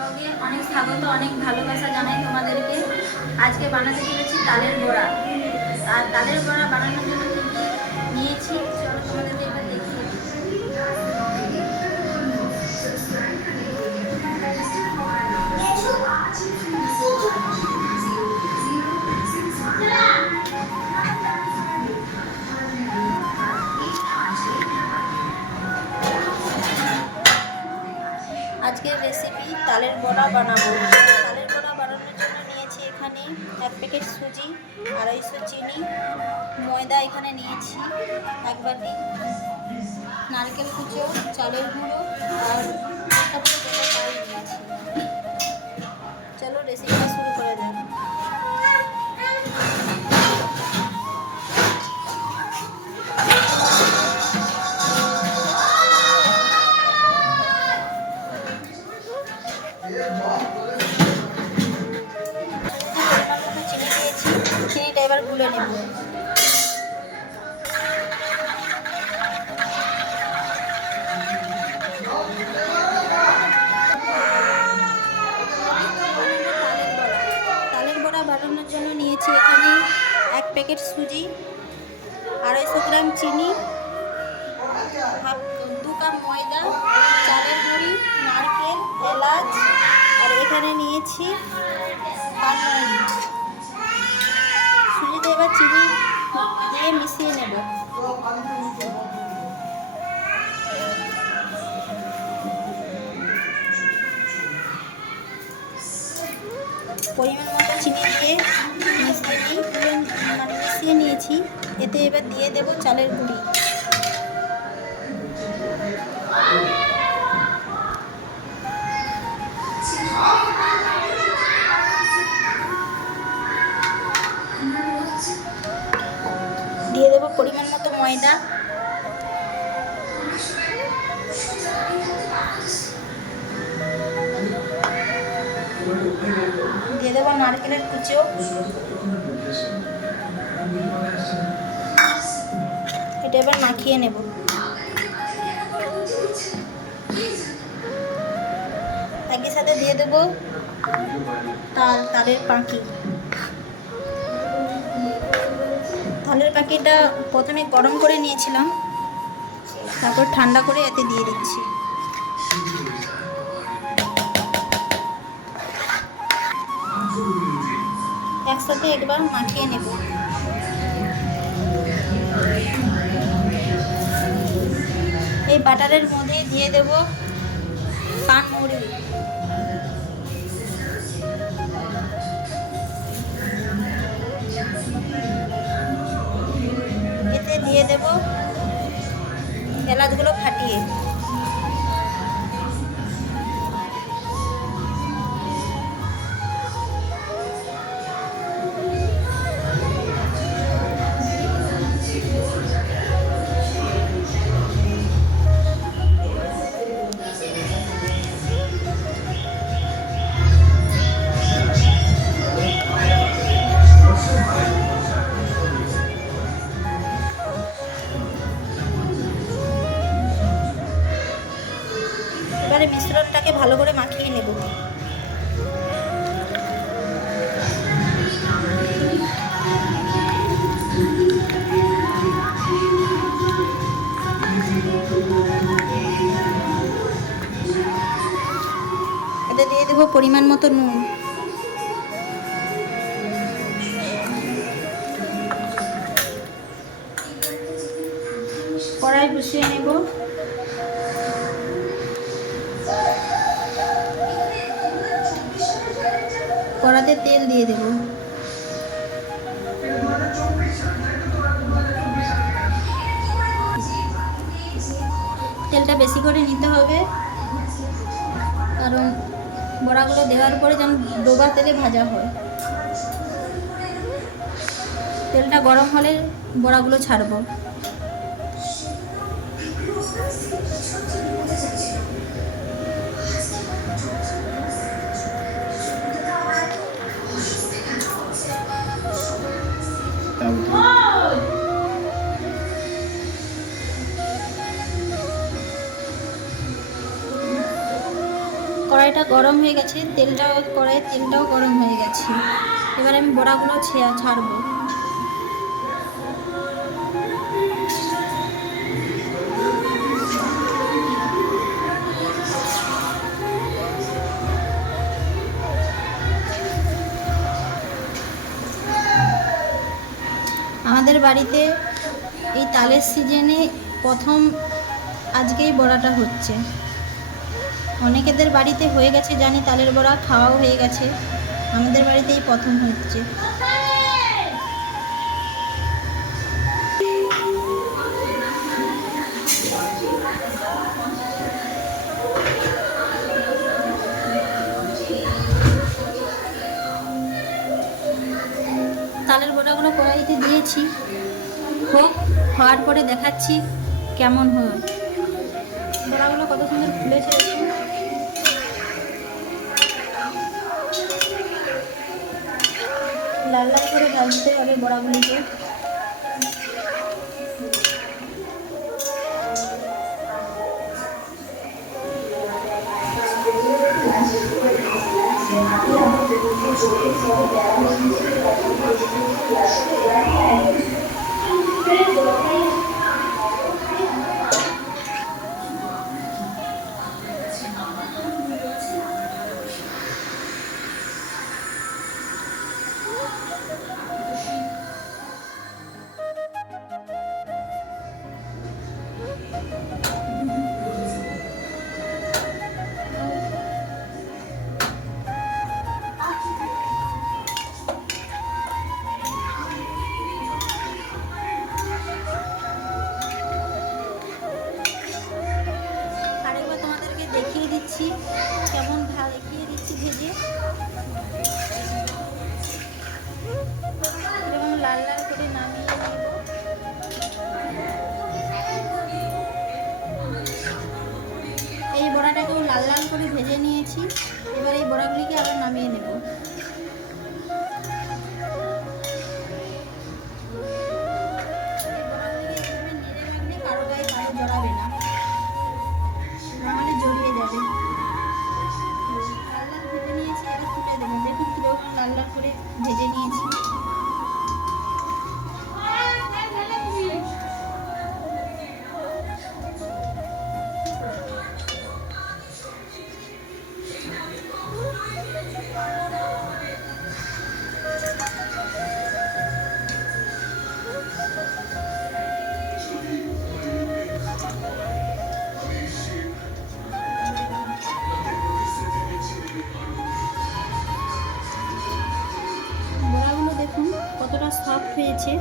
ব্লগে অনেক স্বাগত, অনেক ভালোবাসা জানাই তোমাদেরকে। আজকে বানাতে চলেছি তালের বড়া। আর তালের বড়া বানানোর জন্য কি কি নিয়েছি চলো তোমাদেরকে এবার দেখিয়ে দিই। আজকের রেসিপি তালের বড়া বানাবো। তালের বড়া বানানোর জন্য নিয়েছি এখানে 1 প্যাকেট সুজি, 250 চিনি, ময়দা এখানে নিয়েছি 1 বাটি, নারকেল কুচো, চালের গুঁড়ো আর চাল নিয়েছি। চলো রেসিপিটা শুরু করা যাক। চিনি দিয়েছি, চিনিটা এবার গুলে নেব। তালের বড়া বানানোর জন্য নিয়েছি এখানে 1 প্যাকেট সুজি, 250 গ্রাম চিনি, 2 কাপ ময়দা, চালের গুঁড়ি, নারকেল, এলাচ আর এখানে নিয়েছি পানমরিচ। সুজিতে এবার চিনি দিয়ে মিশিয়ে নেব। পরিমাণ মতো চিনি দিয়ে মিশিয়ে নিয়েছি। এতে এবার দিয়ে দেব চালের গুঁড়ি। দিয়ে দেব পরিমাণ মতো ময়দা। দিয়ে দেবো নারকেলের কুচো। এটা এবার মাখিয়ে নেব। একই সাথে দিয়ে দেব তালের পাঁকি। তালের পাঁকিটা প্রথমে গরম করে নিয়েছিলাম, তারপর ঠান্ডা করে এতে দিয়ে দিচ্ছি। একসাথে একবার মাখিয়ে নেব। এই বাটারের মধ্যে দিয়ে দেব পানমরি, এতে দিয়ে দেব এলাচগুলো ফাটিয়ে। এবারে মিশ্রণটাকে ভালো করে মাখিয়ে নেব। এতে দিয়ে দেবো পরিমাণ মতো নুন। কড়াই বসিয়ে নেব। কড়াতে তেল দিয়ে দেব। তেলটা বেশি করে নিতে হবে, কারণ বড়াগুলো দেওয়ার পরে যেন ডোবা তেলে ভাজা হয়। তেলটা গরম হলে বড়াগুলো ছাড়বো। কড়াই কড়াইটা গরম হয়ে গেছে, কড়াইয়ের তেলটাও গরম হয়ে গেছে। এবার আমি বড়াগুলো ছাড়বো। আমাদের বাড়িতে এই তালের সিজনে প্রথম আজকেই বড়াটা হচ্ছে। অনেকেদের বাড়িতে হয়ে গেছে জানি, তালের বড়া খাওয়াও হয়ে গেছে, আমাদের বাড়িতেই প্রথম হচ্ছে। তালের বড়াগুলো কড়াইতে দিয়েছি, হওয়ার পরে দেখাচ্ছি কেমন হয়। বড়াগুলো কত সুন্দর ফুলেছে, লাল লাল করে ভাজতে হবে বড়াগুলিকে। দেখিয়ে দিচ্ছি কেমন দেখিয়ে দিচ্ছি ভেজে, এরকম লাল লাল করে নামিয়ে নেব। এই বড়াটাকেও লাল লাল করে ভেজে নিয়েছি, এবার এই বড়াগুলিকে আবার নামিয়ে নেব। কারো গায়ে কারো জড়াবে না, নাহলে জড়িয়ে যাবে। লাল লাল ভেজে নিয়েছি, এবার তুলে দেবো। দেখুন কীরকম লাল লাল করে ভেজে নিয়েছি। বড়াগুলো দেখুন কতটা সফট হয়েছে।